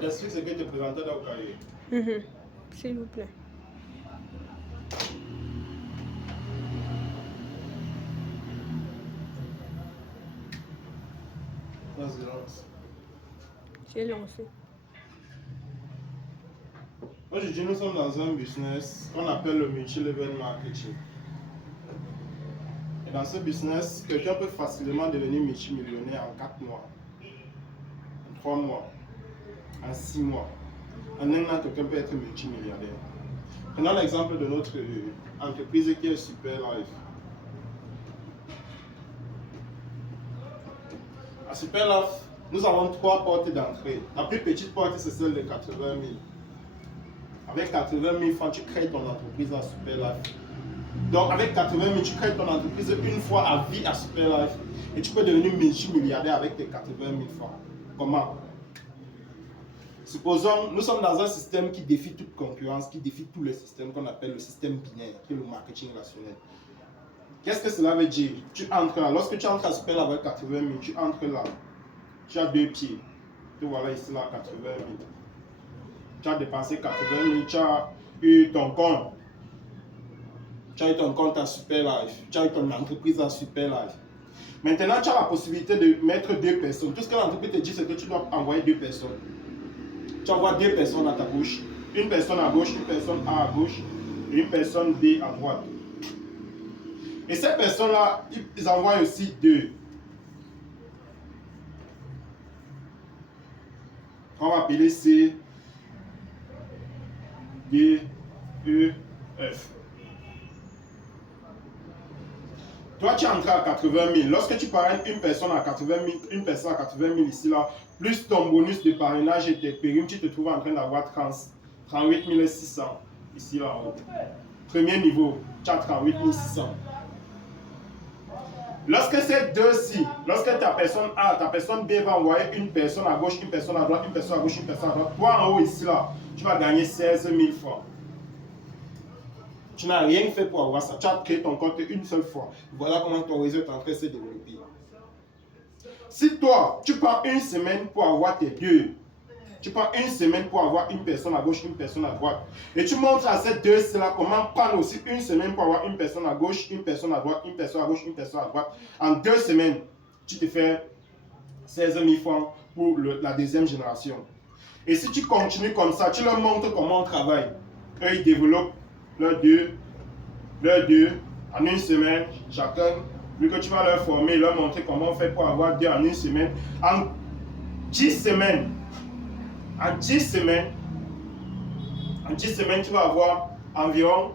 J'explique ce que tu présentais dans le cahier. S'il vous plaît. Vas-y, lance. J'ai lancé. Aujourd'hui, nous sommes dans un business qu'on appelle le multi-level marketing. Et dans ce business, quelqu'un peut facilement devenir multimillionnaire en 4 mois, en 3 mois, en 6 mois. En un an, quelqu'un peut être multimilliardaire. Prenons l'exemple de notre entreprise qui est Super Life. À Super Life, nous avons 3 portes d'entrée. La plus petite porte, c'est celle de 80 000. Avec 80 000 francs, tu crées ton entreprise à Super Life. Donc, avec 80 000, tu crées ton entreprise une fois à vie à Super Life. Et tu peux devenir multimilliardaire avec tes 80 000 francs. Comment? Supposons, nous sommes dans un système qui défie toute concurrence, qui défie tous les systèmes qu'on appelle le système binaire, qui est le marketing rationnel. Qu'est-ce que cela veut dire? Tu entres là, lorsque tu entres à Super Life avec 80 000, tu entres là. Tu as 2 pieds. Tu vois là, ici, là, 80 000. Tu as dépensé 80 000, tu as eu ton compte. Tu as eu ton compte à Super Life. Tu as eu ton entreprise à Super Life. Maintenant, tu as la possibilité de mettre 2 personnes. Tout ce que l'entreprise te dit, c'est que tu dois envoyer 2 personnes. Tu envoies 2 personnes à ta gauche. Une personne à gauche, une personne A à gauche et une personne B à droite. Et ces personnes-là, ils envoient aussi 2. On va appeler C, D, E, F. Toi, tu es entré à 80 000. Lorsque tu parraines une personne à 80 000, une personne à 80 000 ici, là, plus ton bonus de parrainage et tes périmes, tu te trouves en train d'avoir 38 600 ici, là. Premier niveau, tu as 38 600. Lorsque ces deux-ci, lorsque ta personne A, ta personne B va envoyer une personne à gauche, une personne à droite, une personne à gauche, une personne à droite, toi en haut ici, là, tu vas gagner 16 000 francs. Tu n'as rien fait pour avoir ça. Tu as créé ton compte une seule fois. Voilà comment ton réseau est en train de se développer. Si toi, tu prends une semaine pour avoir tes 2, tu prends une semaine pour avoir une personne à gauche, une personne à droite, et tu montres à ces deux-là comment prendre aussi une semaine pour avoir une personne à gauche, une personne à droite, une personne à gauche, une personne à droite. En 2 semaines, tu te fais 16 000 francs pour la deuxième génération. Et si tu continues comme ça, tu leur montres comment on travaille. Eux, ils développent leurs deux, en une semaine, chacun, vu que tu vas leur former, leur montrer comment on fait pour avoir 2 en une semaine. En 10 semaines, en 10 semaines, tu vas avoir environ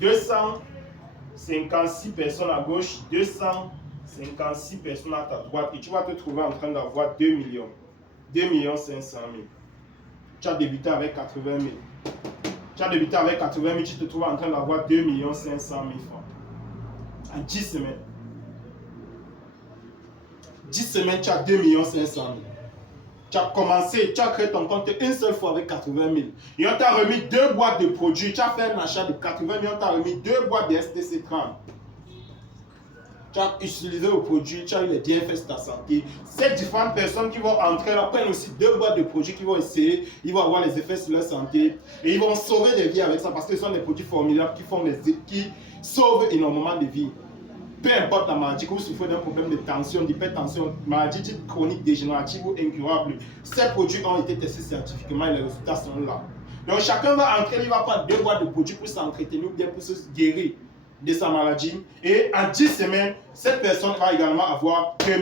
256 personnes à gauche, 256 personnes à ta droite, et tu vas te trouver en train d'avoir 2 millions, 2 500 000. Tu as débuté avec 80 000. Tu as débuté avec 80 000, tu te trouves en train d'avoir 2 500 000 francs. En 10 semaines. 10 semaines, tu as 2 500 000. Tu as commencé, tu as créé ton compte une seule fois avec 80 000. Et on t'a remis 2 boîtes de produits. Tu as fait un achat de 80 000, on t'a remis 2 boîtes de STC 30. Tu as utilisé le produit, tu as eu les bienfaits sur ta santé. Ces différentes personnes qui vont entrer là prennent aussi 2 boîtes de produits qu'ils vont essayer. Ils vont avoir les effets sur leur santé. Et ils vont sauver des vies avec ça parce que ce sont des produits formidables qui sauvent énormément de vies. Peu importe la maladie, que vous souffrez d'un problème de tension, d'hypertension, maladie chronique, dégénérative ou incurable, ces produits ont été testés scientifiquement et les résultats sont là. Donc chacun va entrer, il va prendre 2 boîtes de produits pour s'entretenir ou bien pour se guérir de sa maladie. Et en 10 semaines, cette personne va également avoir 2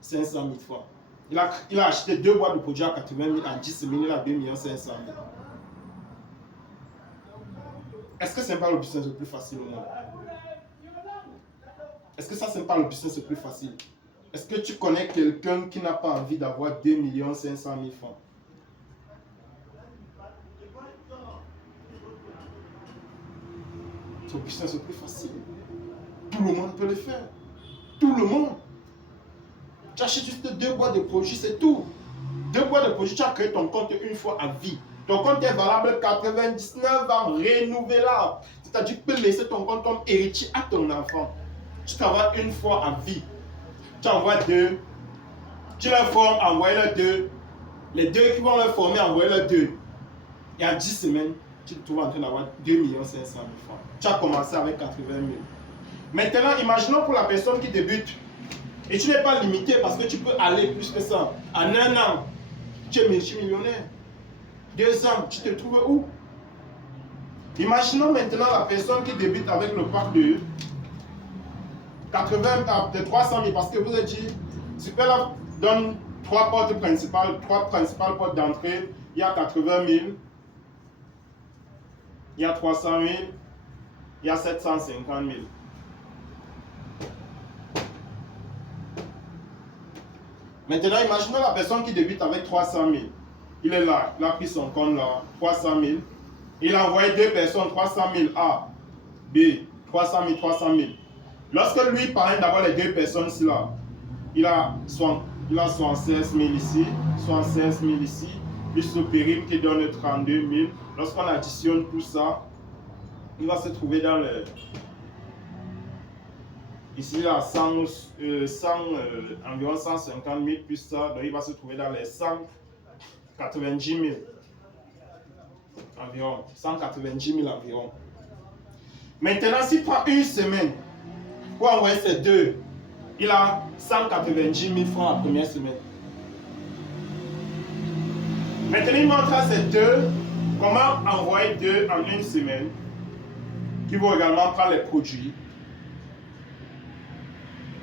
500 000 francs. Il a acheté 2 boîtes de produits à 80 000, en 10 semaines, il a 2 500 000. Est-ce que ce n'est pas le business le plus facile au monde? Est-ce que ça, ce n'est pas le business le plus facile? Est-ce que tu connais quelqu'un qui n'a pas envie d'avoir 2 500 000 francs? C'est le business le plus facile. Tout le monde peut le faire. Tout le monde. Tu achètes juste 2 boîtes de produits, c'est tout. 2 boîtes de produits, tu as créé ton compte une fois à vie. Ton compte est valable 99 ans, renouvelable. C'est-à-dire que tu peux laisser ton compte comme héritier à ton enfant. Tu t'envoies une fois à vie. Tu envoies 2. Tu leur formes, envoie-leur 2. Les deux qui vont leur former, envoyer leurs deux. Et en 10 semaines, tu te trouves en train d'avoir 2 500 000 francs. Tu as commencé avec 80 000. Maintenant, imaginons pour la personne qui débute. Et tu n'es pas limité parce que tu peux aller plus que ça. En un an, tu es multimillionnaire. 2 ans, tu te trouves où? Imaginons maintenant la personne qui débute avec le pack de 300 000 parce que vous avez dit, Superlab donne 3 portes principales, 3 principales portes d'entrée. Il y a 80 000, il y a 300 000, il y a 750 000. Maintenant, imaginons la personne qui débute avec 300 000. Il est là, il a pris son compte là, 300 000. Il a envoyé 2 personnes, 300 000 A, B, 300 000, 300 000. Lorsque lui parraine d'avoir les 2 personnes ici là, il a 76 000 ici, 76 000 ici, plus le périm qui donne 32 000. Lorsqu'on additionne tout ça, il va se trouver dans le... Ici, il a environ 150 000 plus ça, donc il va se trouver dans les 190 000 environ. 190 000 environ. Maintenant, s'il prend une semaine pour envoyer ces deux, il a 190 000 francs la première semaine. Maintenant, il montre à ces deux comment envoyer deux en une semaine, qui vont également prendre les produits.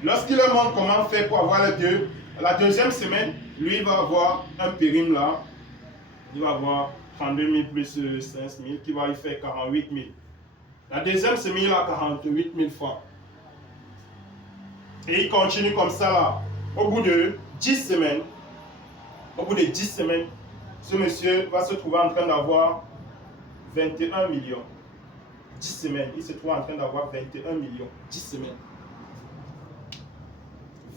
Lorsqu'il leur montre comment faire pour avoir les deux, la deuxième semaine, lui, il va avoir un périm là. Il va avoir 32 000 plus 5 000 qui va lui faire 48 000. La deuxième semaine, il a 48 000 francs. Et il continue comme ça là. Au bout de 10 semaines, ce monsieur va se trouver en train d'avoir 21 millions. 10 semaines, il se trouve en train d'avoir 21 millions. 10 semaines.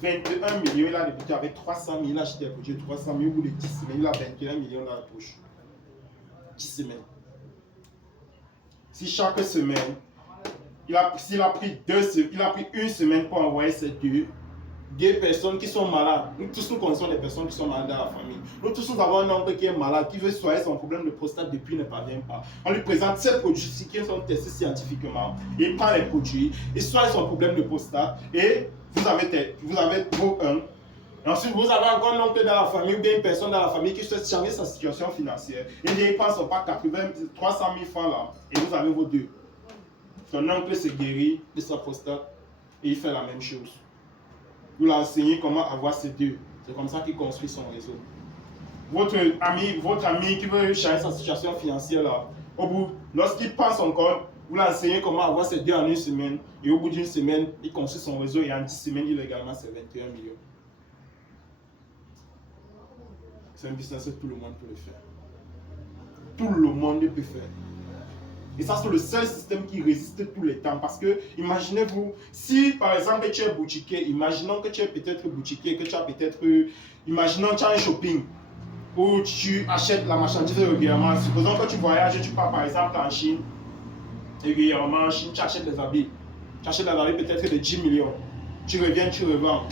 21 millions, il a débuté avec 300 000, il a acheté un produit de 300 000 au bout de 10 semaines, il a 21 millions dans la poche. 10 semaines. Si chaque semaine, s'il a pris une semaine pour envoyer ces deux personnes qui sont malades. Nous tous nous connaissons des personnes qui sont malades dans la famille. Nous tous nous avons un oncle qui est malade, qui veut soigner son problème de prostate depuis ne parvient pas. On lui présente ces produits qui sont testés scientifiquement. Il prend les produits, il soigne son problème de prostate et vous avez pour un. Ensuite, vous avez encore un oncle dans la famille ou bien une personne dans la famille qui souhaite changer sa situation financière. Il prend son pack 300 000 francs là et vous avez vos deux. Son oncle se guérit de sa prostate et il fait la même chose. Vous l'enseignez comment avoir ces deux. C'est comme ça qu'il construit son réseau. Votre ami qui veut changer sa situation financière là, au bout, lorsqu'il prend son compte, vous l'enseignez comment avoir ces deux en une semaine. Et au bout d'une semaine, il construit son réseau et en 10 semaines, il a également ses 21 millions. C'est un business que tout le monde peut le faire. Tout le monde peut faire. Et ça, c'est le seul système qui résiste tout le temps. Parce que, imaginez-vous, si par exemple tu es boutiquier, imaginons que tu es peut-être boutiquier, que tu as peut-être, imaginons que tu as un shopping où tu achètes la marchandise régulièrement. Supposons que tu voyages, tu pars par exemple en Chine, régulièrement en Chine, tu achètes des habits. Tu achètes des habits peut-être de 10 millions. Tu reviens, tu revends.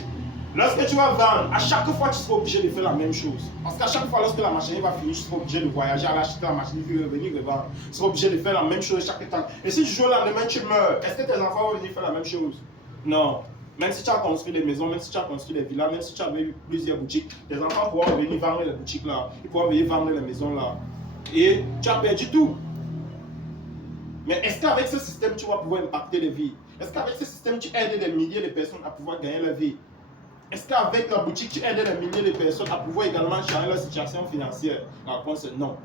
Lorsque tu vas vendre, à chaque fois, tu seras obligé de faire la même chose. Parce qu'à chaque fois, lorsque la marchandise va finir, tu seras obligé de voyager, aller acheter la marchandise, revenir, revendre. Tu seras obligé de faire la même chose chaque temps. Et si du jour au lendemain, tu meurs, est-ce que tes enfants vont venir faire la même chose? Non. Même si tu as construit des maisons, même si tu as construit des villas, même si tu avais eu plusieurs boutiques, tes enfants pourront venir vendre les boutiques là. Ils pourront venir vendre les maisons là. Et tu as perdu tout. Mais est-ce qu'avec ce système, tu vas pouvoir impacter les vies? Est-ce qu'avec ce système, tu aides des milliers de personnes à pouvoir gagner leur vie? Est-ce qu'avec la boutique, tu aides des milliers de personnes à pouvoir également changer leur situation financière? La réponse est non.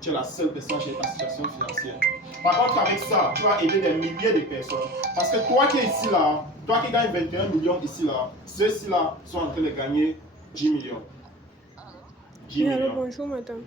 Tu es la seule personne qui a ta situation financière. Par contre, avec ça, tu vas aider des milliers de personnes. Parce que toi qui es ici là, toi qui gagnes 21 millions ici là, ceux-ci là sont en train de gagner 10 millions. 10 millions. Bonjour madame.